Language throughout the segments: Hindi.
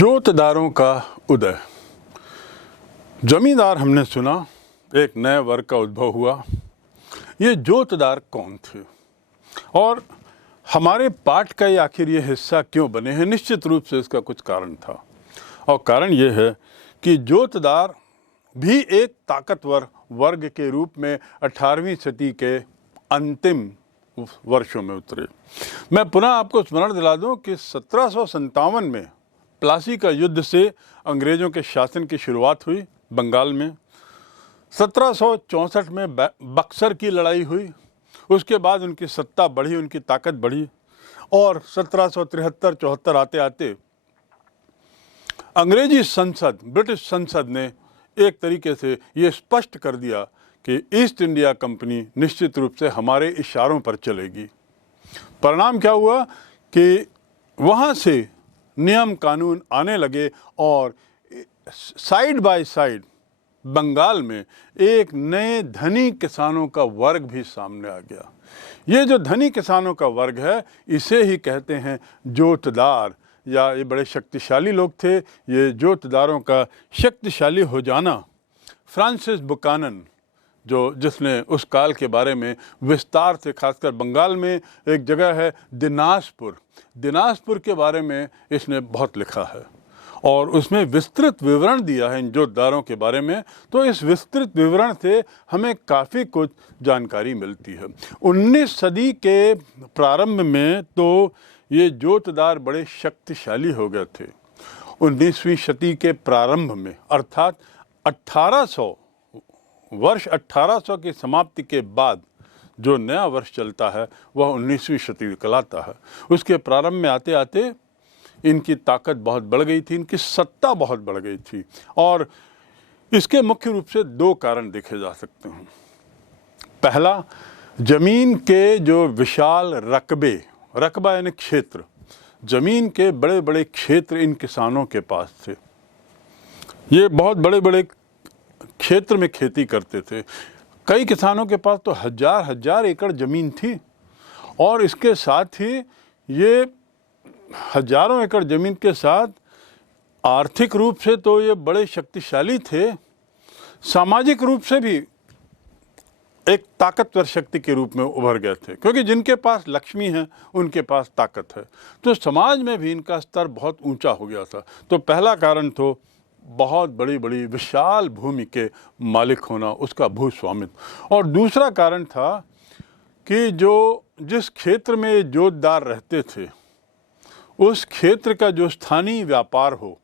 जोतदारों का उदय। जमींदार हमने सुना, एक नए वर्ग का उद्भव हुआ। ये जोतदार कौन थे और हमारे पाठ का ये आखिर ये हिस्सा क्यों बने हैं? निश्चित रूप से इसका कुछ कारण था और कारण ये है कि जोतदार भी एक ताकतवर वर्ग के रूप में 18वीं सदी के अंतिम वर्षों में उतरे। मैं पुनः आपको स्मरण दिला दूं कि 1757 में प्लासी का युद्ध से अंग्रेज़ों के शासन की शुरुआत हुई बंगाल में। 1764 में बक्सर की लड़ाई हुई, उसके बाद उनकी सत्ता बढ़ी, उनकी ताकत बढ़ी और 1773-74 आते आते अंग्रेजी संसद, ब्रिटिश संसद ने एक तरीके से ये स्पष्ट कर दिया कि ईस्ट इंडिया कंपनी निश्चित रूप से हमारे इशारों पर चलेगी। परिणाम क्या हुआ कि वहाँ से नियम कानून आने लगे और साइड बाय साइड बंगाल में एक नए धनी किसानों का वर्ग भी सामने आ गया। ये जो धनी किसानों का वर्ग है, इसे ही कहते हैं जोतदार, या ये बड़े शक्तिशाली लोग थे। ये जोतदारों का शक्तिशाली हो जाना फ्रांसिस बुकानन, जिसने उस काल के बारे में विस्तार से, खासकर बंगाल में एक जगह है दिनाजपुर के बारे में इसने बहुत लिखा है और उसमें विस्तृत विवरण दिया है इन जोतदारों के बारे में। तो इस विस्तृत विवरण से हमें काफ़ी कुछ जानकारी मिलती है। 19 सदी के प्रारंभ में तो ये जोतदार बड़े शक्तिशाली हो गए थे। 19वीं सदी के प्रारंभ में, अर्थात 1800 की समाप्ति के बाद जो नया वर्ष चलता है वह 19वीं सदी कहलाता है। उसके प्रारंभ में आते आते इनकी ताकत बहुत बढ़ गई थी, इनकी सत्ता बहुत बढ़ गई थी और इसके मुख्य रूप से दो कारण देखे जा सकते हैं। पहला, जमीन के जो विशाल रकबा यानी क्षेत्र, जमीन के बड़े बड़े क्षेत्र इन किसानों के पास थे। ये बहुत बड़े बड़े क्षेत्र में खेती करते थे। कई किसानों के पास तो हजार एकड़ जमीन थी और इसके साथ ही ये हजारों एकड़ जमीन के साथ आर्थिक रूप से तो ये बड़े शक्तिशाली थे, सामाजिक रूप से भी एक ताकतवर शक्ति के रूप में उभर गए थे, क्योंकि जिनके पास लक्ष्मी है उनके पास ताकत है। तो समाज में भी इनका स्तर बहुत ऊंचा हो गया था। तो पहला कारण तो बहुत बड़ी बड़ी विशाल भूमि के मालिक होना, उसका भूस्वामित्व। और दूसरा कारण था कि जिस क्षेत्र में जोतदार रहते थे उस क्षेत्र का जो स्थानीय व्यापार हो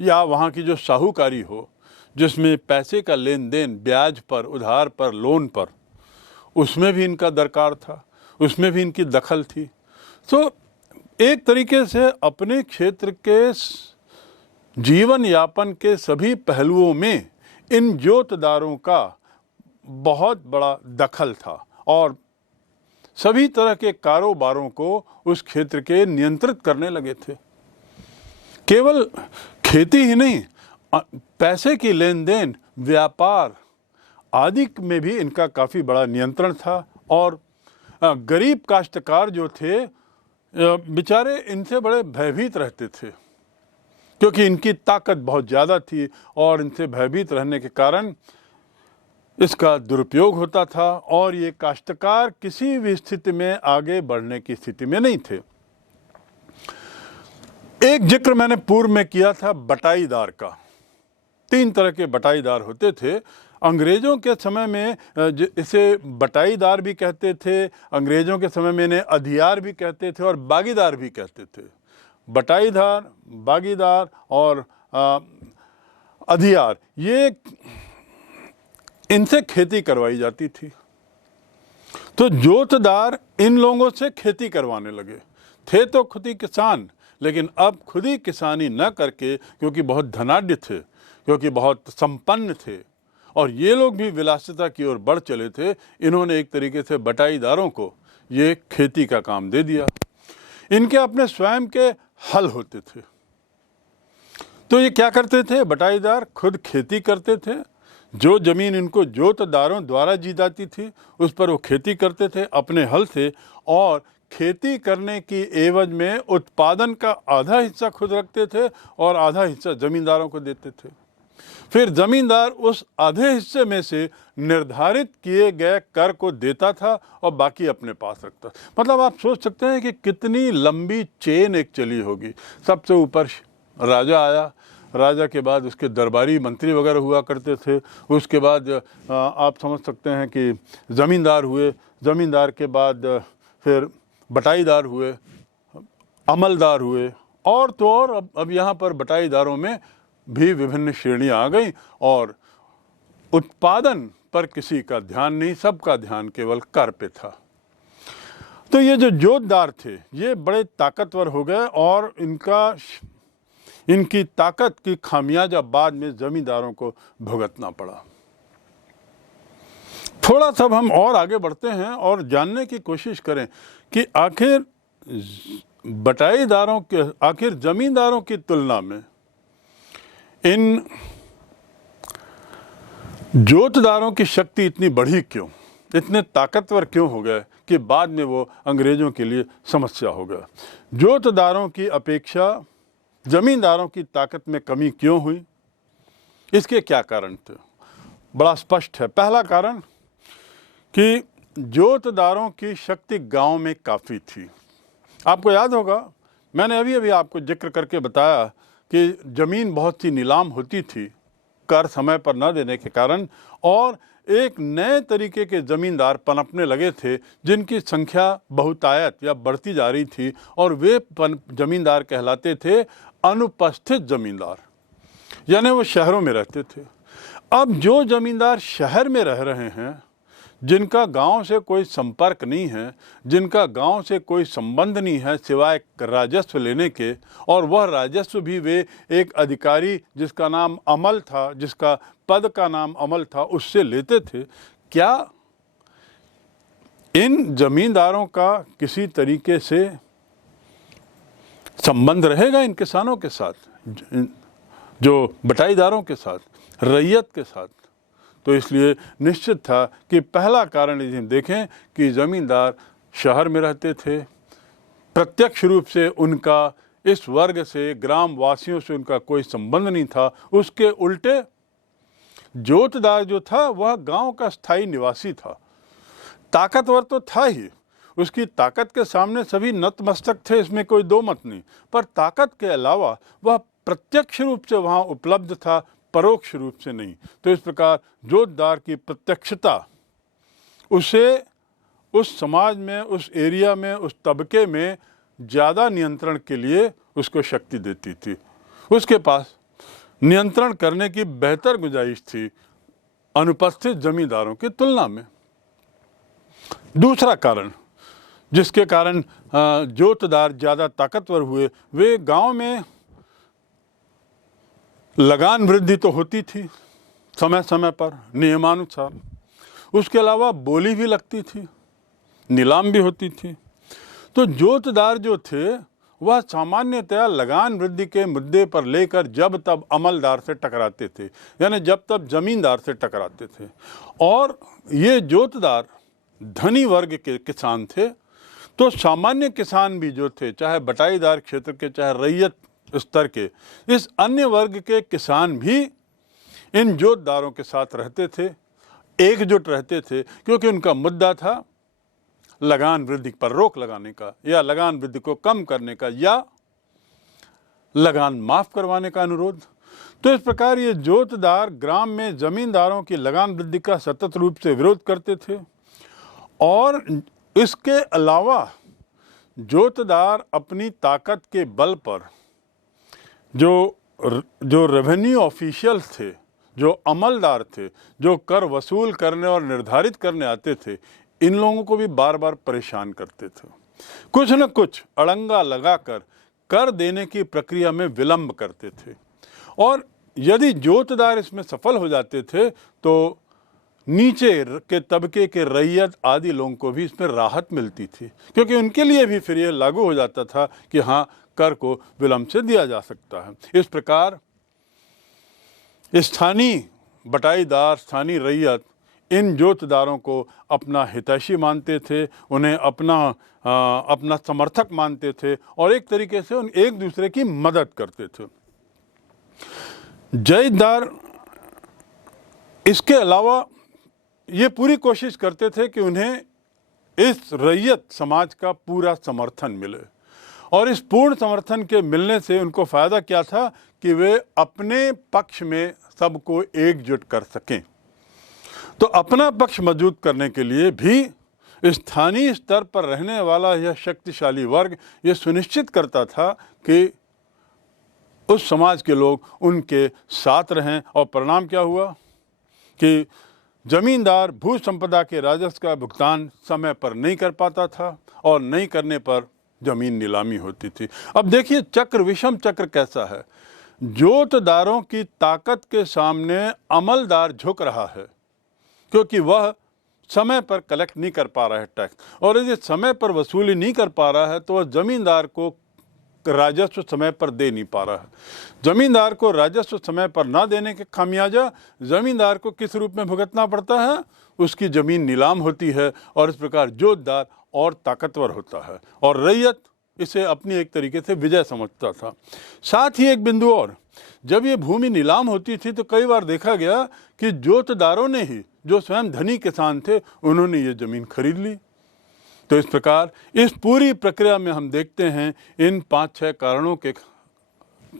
या वहाँ की जो साहूकारी हो, जिसमें पैसे का लेन देन ब्याज पर, उधार पर, लोन पर, उसमें भी इनका दरकार था, उसमें भी इनकी दखल थी। तो एक तरीके से अपने क्षेत्र के जीवन यापन के सभी पहलुओं में इन जोतदारों का बहुत बड़ा दखल था और सभी तरह के कारोबारों को उस क्षेत्र के नियंत्रित करने लगे थे। केवल खेती ही नहीं, पैसे की लेन देन, व्यापार आदि में भी इनका काफ़ी बड़ा नियंत्रण था। और गरीब काश्तकार जो थे बेचारे इनसे बड़े भयभीत रहते थे, क्योंकि इनकी ताकत बहुत ज़्यादा थी और इनसे भयभीत रहने के कारण इसका दुरुपयोग होता था और ये काश्तकार किसी भी स्थिति में आगे बढ़ने की स्थिति में नहीं थे। एक जिक्र मैंने पूर्व में किया था बटाईदार का। 3 तरह के बटाईदार होते थे। अंग्रेज़ों के समय में इसे बटाईदार भी कहते थे, अंग्रेज़ों के समय में इन्हें अधियार भी कहते थे और बागीदार भी कहते थे। बटाईदार, बागीदार और अधियार, ये इनसे खेती करवाई जाती थी। तो जोतदार इन लोगों से खेती करवाने लगे। थे तो खुद ही किसान, लेकिन अब खुद ही किसानी न करके, क्योंकि बहुत धनाढ्य थे, क्योंकि बहुत संपन्न थे और ये लोग भी विलासिता की ओर बढ़ चले थे, इन्होंने एक तरीके से बटाईदारों को ये खेती का काम दे दिया। इनके अपने स्वयं के हल होते थे। तो ये क्या करते थे? बटाईदार खुद खेती करते थे। जो जमीन इनको जोतदारों द्वारा दी जाती थी उस पर वो खेती करते थे अपने हल से और खेती करने की एवज में उत्पादन का आधा हिस्सा खुद रखते थे और आधा हिस्सा जमींदारों को देते थे। फिर जमींदार उस आधे हिस्से में से निर्धारित किए गए कर को देता था और बाकी अपने पास रखता। मतलब आप सोच सकते हैं कि कितनी लंबी चेन एक चली होगी। सबसे ऊपर राजा आया, राजा के बाद उसके दरबारी मंत्री वगैरह हुआ करते थे, उसके बाद आप समझ सकते हैं कि ज़मींदार हुए, ज़मींदार के बाद फिर बटाईदार हुए, अमलदार हुए, और तो और अब यहाँ पर बटाईदारों में भी विभिन्न श्रेणियाँ आ गई और उत्पादन पर किसी का ध्यान नहीं, सबका ध्यान केवल कर पे था। तो ये जो जोतदार थे ये बड़े ताकतवर हो गए और इनकी ताकत की खामियाजा बाद में जमींदारों को भुगतना पड़ा। थोड़ा सा हम और आगे बढ़ते हैं और जानने की कोशिश करें कि आखिर जमींदारों की तुलना में इन जोतदारों की शक्ति इतनी बढ़ी क्यों, इतने ताकतवर क्यों हो गए कि बाद में वो अंग्रेजों के लिए समस्या हो गया। जोतदारों की अपेक्षा जमींदारों की ताकत में कमी क्यों हुई, इसके क्या कारण थे? बड़ा स्पष्ट है। पहला कारण कि जोतदारों की शक्ति गांव में काफ़ी थी। आपको याद होगा, मैंने अभी आपको जिक्र करके बताया कि ज़मीन बहुत सी नीलाम होती थी कर समय पर न देने के कारण, और एक नए तरीके के ज़मींदार पनपने लगे थे जिनकी संख्या बहुतायत या बढ़ती जा रही थी, और वे ज़मींदार कहलाते थे अनुपस्थित ज़मींदार, यानी वो शहरों में रहते थे। अब जो ज़मींदार शहर में रह रहे हैं, जिनका गांव से कोई संपर्क नहीं है, जिनका गांव से कोई संबंध नहीं है सिवाय राजस्व लेने के, और वह राजस्व भी वे एक अधिकारी जिसका नाम अमल था, जिसका पद का नाम अमल था, उससे लेते थे। क्या इन जमींदारों का किसी तरीके से संबंध रहेगा इन किसानों के साथ, जो बटाईदारों के साथ, रैयत के साथ? तो इसलिए निश्चित था कि पहला कारण यदि हम देखें कि ज़मींदार शहर में रहते थे, प्रत्यक्ष रूप से उनका इस वर्ग से, ग्राम वासियों से उनका कोई संबंध नहीं था। उसके उल्टे जोतदार जो था वह गांव का स्थायी निवासी था, ताकतवर तो था ही, उसकी ताकत के सामने सभी नतमस्तक थे, इसमें कोई दो मत नहीं, पर ताकत के अलावा वह प्रत्यक्ष रूप से वहाँ उपलब्ध था, परोक्ष रूप से नहीं। तो इस प्रकार जोतदार की प्रत्यक्षता उसे उस समाज में, उस एरिया में, उस तबके में ज़्यादा नियंत्रण के लिए उसको शक्ति देती थी। उसके पास नियंत्रण करने की बेहतर गुंजाइश थी अनुपस्थित जमींदारों की तुलना में। दूसरा कारण जिसके कारण जोतदार ज़्यादा ताकतवर हुए, वे गांव में लगान वृद्धि तो होती थी समय समय पर नियमानुसार, उसके अलावा बोली भी लगती थी, नीलाम भी होती थी। तो जोतदार जो थे वह सामान्यतया लगान वृद्धि के मुद्दे पर लेकर जब तब अमलदार से टकराते थे, यानी जब तब जमींदार से टकराते थे। और ये जोतदार धनी वर्ग के किसान थे, तो सामान्य किसान भी जो थे, चाहे बटाईदार क्षेत्र के, चाहे रैयत स्तर के, इस अन्य वर्ग के किसान भी इन जोतदारों के साथ रहते थे, एकजुट रहते थे, क्योंकि उनका मुद्दा था लगान वृद्धि पर रोक लगाने का, या लगान वृद्धि को कम करने का, या लगान माफ़ करवाने का अनुरोध। तो इस प्रकार ये जोतदार ग्राम में जमींदारों की लगान वृद्धि का सतत रूप से विरोध करते थे। और इसके अलावा जोतदार अपनी ताकत के बल पर जो रेवेन्यू ऑफिशियल्स थे, जो अमलदार थे, जो कर वसूल करने और निर्धारित करने आते थे, इन लोगों को भी बार बार परेशान करते थे। कुछ न कुछ अड़ंगा लगाकर कर देने की प्रक्रिया में विलंब करते थे, और यदि जोतदार इसमें सफल हो जाते थे तो नीचे के तबके के रैयत आदि लोगों को भी इसमें राहत मिलती थी, क्योंकि उनके लिए भी फिर ये लागू हो जाता था कि हाँ, कर को विलंब से दिया जा सकता है। इस प्रकार स्थानीय बटाईदार, स्थानीय रैयत इन जोतदारों को अपना हितैषी मानते थे, उन्हें अपना समर्थक मानते थे और एक तरीके से उन एक दूसरे की मदद करते थे। जैतदार इसके अलावा ये पूरी कोशिश करते थे कि उन्हें इस रैयत समाज का पूरा समर्थन मिले, और इस पूर्ण समर्थन के मिलने से उनको फ़ायदा क्या था कि वे अपने पक्ष में सबको एकजुट कर सकें। तो अपना पक्ष मजबूत करने के लिए भी स्थानीय स्तर पर रहने वाला यह शक्तिशाली वर्ग ये सुनिश्चित करता था कि उस समाज के लोग उनके साथ रहें। और परिणाम क्या हुआ कि जमींदार भू संपदा के राजस्व का भुगतान समय पर नहीं कर पाता था और नहीं करने पर जमीन नीलामी होती थी। अब देखिए चक्र, विषम चक्र कैसा है। जोतदारों की ताकत के सामने अमलदार झुक रहा है, क्योंकि वह समय पर कलेक्ट नहीं कर पा रहा है टैक्स, और यदि समय पर वसूली नहीं कर पा रहा है तो वह जमींदार को राजस्व समय पर दे नहीं पा रहा है। जमींदार को राजस्व समय पर ना देने के खामियाजा जमींदार को किस रूप में भुगतना पड़ता है? उसकी जमीन नीलाम होती है और इस प्रकार जोतदार और ताकतवर होता है और रैयत इसे अपनी एक तरीके से विजय समझता था। साथ ही एक बिंदु और, जब ये भूमि नीलाम होती थी तो कई बार देखा गया कि जोतदारों ने ही, जो स्वयं धनी किसान थे, उन्होंने ये ज़मीन खरीद ली। तो इस प्रकार इस पूरी प्रक्रिया में हम देखते हैं इन 5-6 कारणों के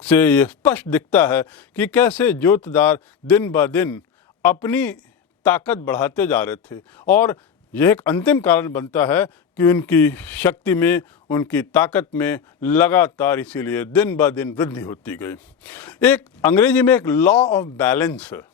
से ये स्पष्ट दिखता है कि कैसे जोतदार दिन ब दिन अपनी ताकत बढ़ाते जा रहे थे, और यह एक अंतिम कारण बनता है कि उनकी शक्ति में, उनकी ताकत में लगातार इसीलिए दिन ब दिन वृद्धि होती गई। एक अंग्रेजी में एक लॉ ऑफ बैलेंस है।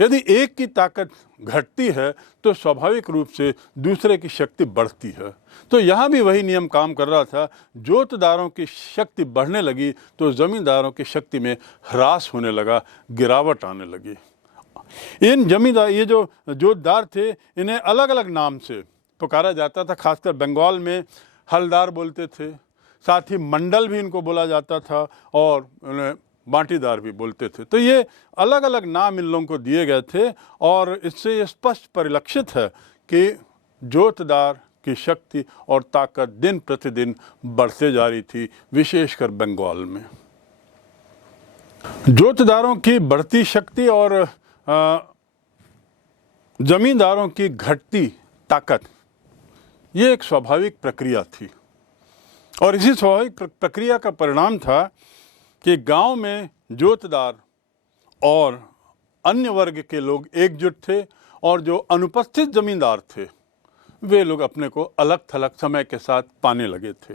यदि एक की ताकत घटती है तो स्वाभाविक रूप से दूसरे की शक्ति बढ़ती है। तो यहाँ भी वही नियम काम कर रहा था। जोतदारों की शक्ति बढ़ने लगी तो ज़मींदारों की शक्ति में ह्रास होने लगा, गिरावट आने लगी। इन जमींदार, ये जो जोतदार थे, इन्हें अलग अलग नाम से पुकारा जाता था। खासकर बंगाल में हलदार बोलते थे, साथ ही मंडल भी इनको बोला जाता था और उन्हें बांटीदार भी बोलते थे। तो ये अलग अलग नाम इन लोगों को दिए गए थे और इससे ये स्पष्ट परिलक्षित है कि जोतदार की शक्ति और ताकत दिन प्रतिदिन बढ़ते जा रही थी, विशेषकर बंगाल में। जोतदारों की बढ़ती शक्ति और जमींदारों की घटती ताकत, ये एक स्वाभाविक प्रक्रिया थी और इसी स्वाभाविक प्रक्रिया का परिणाम था कि गांव में जोतदार और अन्य वर्ग के लोग एकजुट थे और जो अनुपस्थित जमींदार थे वे लोग अपने को अलग थलग समय के साथ पाने लगे थे।